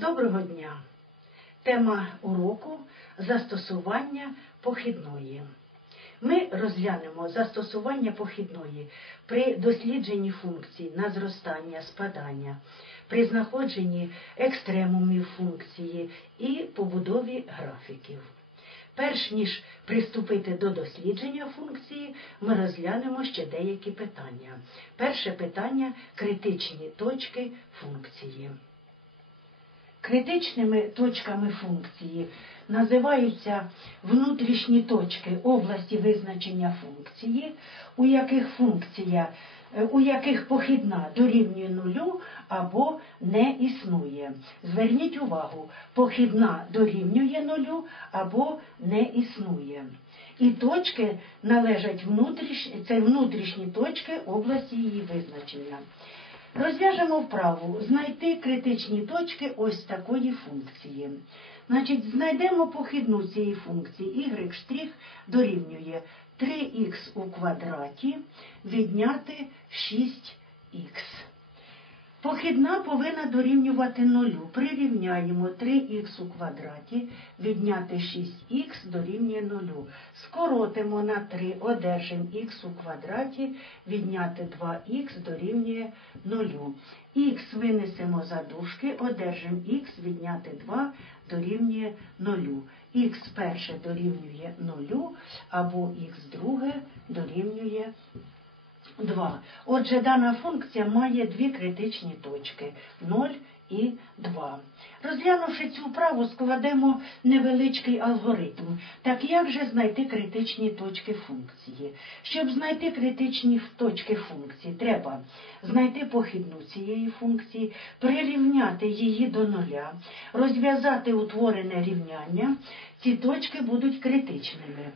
Доброго дня! Тема уроку застосування похідної. Ми розглянемо застосування похідної при дослідженні функцій на зростання, спадання, при знаходженні екстремумів функції і побудові графіків. Перш ніж приступити до дослідження функції, ми розглянемо ще деякі питання. Перше питання критичні точки функції. Критичними точками функції називаються внутрішні точки області визначення функції, у яких функція, е, у яких похідна дорівнює нулю або не існує. Зверніть увагу, похідна дорівнює нулю або не існує. І точки належать внутрішні, це внутрішні точки області її визначення. Розв'яжемо вправу знайти критичні точки ось такої функції. Значить, знайдемо похідну цієї функції y' дорівнює 3х у квадраті відняти 6х. Похідна повинна дорівнювати нулю. Прирівняємо 3х у квадраті, відняти 6х дорівнює нулю. Скоротимо на 3, одержимо х у квадраті, відняти 2х дорівнює нулю. Х винесемо за дужки, одержимо х, відняти 2 дорівнює нулю. Х перше дорівнює нулю, або х друге дорівнює 2. Отже, дана функція має дві критичні точки 0 і 2. Розглянувши цю вправу, складемо невеличкий алгоритм. Так як же знайти критичні точки функції? Щоб знайти критичні точки функції, треба знайти похідну цієї функції, прирівняти її до нуля, розв'язати утворене рівняння. Ці точки будуть критичними.